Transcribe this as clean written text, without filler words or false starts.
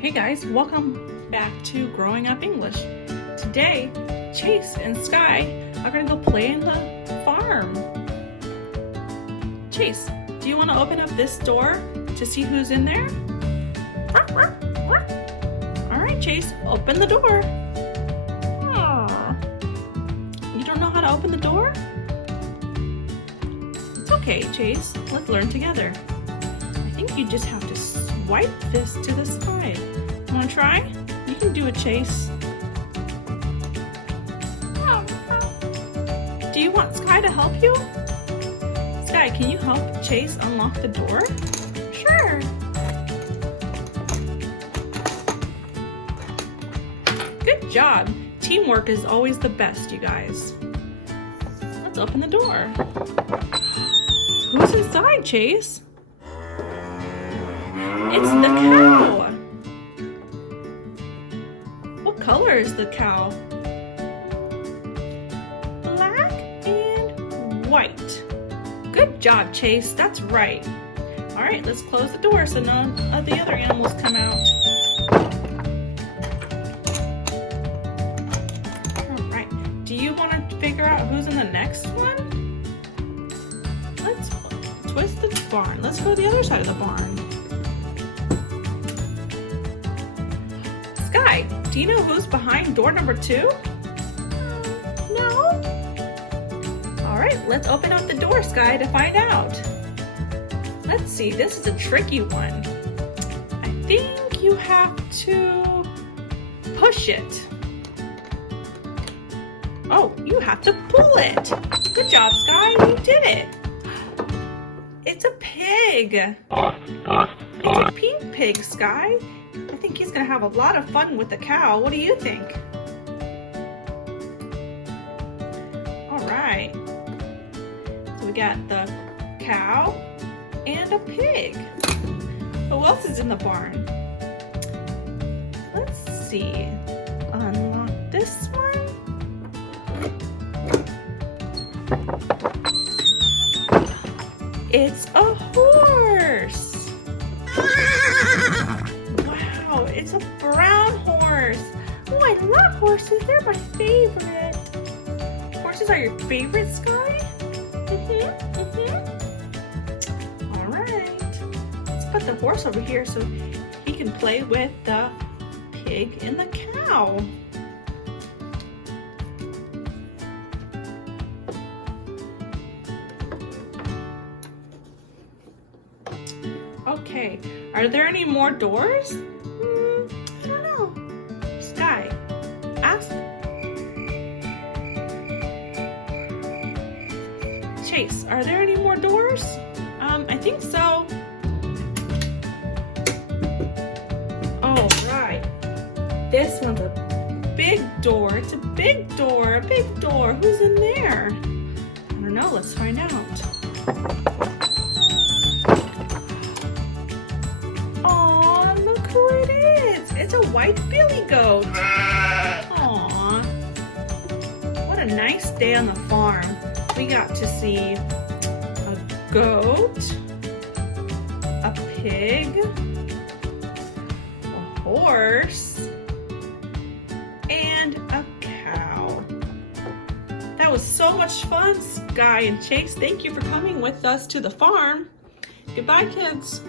Hey guys, welcome back to Growing Up English. Today, Chase and Skye are going to go play in the farm. Chase, do you want to open up this door to see who's in there? Alright Chase, open the door. You don't know how to open the door? It's okay, Chase. Let's learn together. I think you just have to swipe this to the side. You want to try? You can do it, Chase. Do you want Skye to help you? Skye, can you help Chase unlock the door? Sure. Good job. Teamwork is always the best, you guys. Let's open the door. Who's inside, Chase? It's the cow! What color is the cow? Black and white. Good job, Chase. That's right. Alright, let's close the door so none of the other animals come out. Alright, do you want to figure out who's in the next one? Let's twist the barn. Let's go to the other side of the barn. Skye, do you know who's behind door number 2? No. Alright, let's open up the door, Skye, to find out. Let's see, this is a tricky one. I think you have to push it. Oh, you have to pull it. Good job, Skye, you did it. It's a pig. It's a pink pig, Skye. I think he's gonna have a lot of fun with the cow. What do you think? All right. So we got the cow and a pig. Who else is in the barn? Let's see. Unlock this one. It's a horse. Wow, it's a brown horse. Oh, I love horses. They're my favorite. Horses are your favorite, Skye? All right. Let's put the horse over here so he can play with the pig and the cow. Okay, are there any more doors? I don't know. Skye, ask. Chase, are there any more doors? I think so. Oh, right. This one's a big door. It's a big door, a big door. Who's in there? I don't know, let's find out. It's a white billy goat. Aww. What a nice day on the farm. We got to see a goat, a pig, a horse, and a cow. That was so much fun, Skye and Chase. Thank you for coming with us to the farm. Goodbye, kids.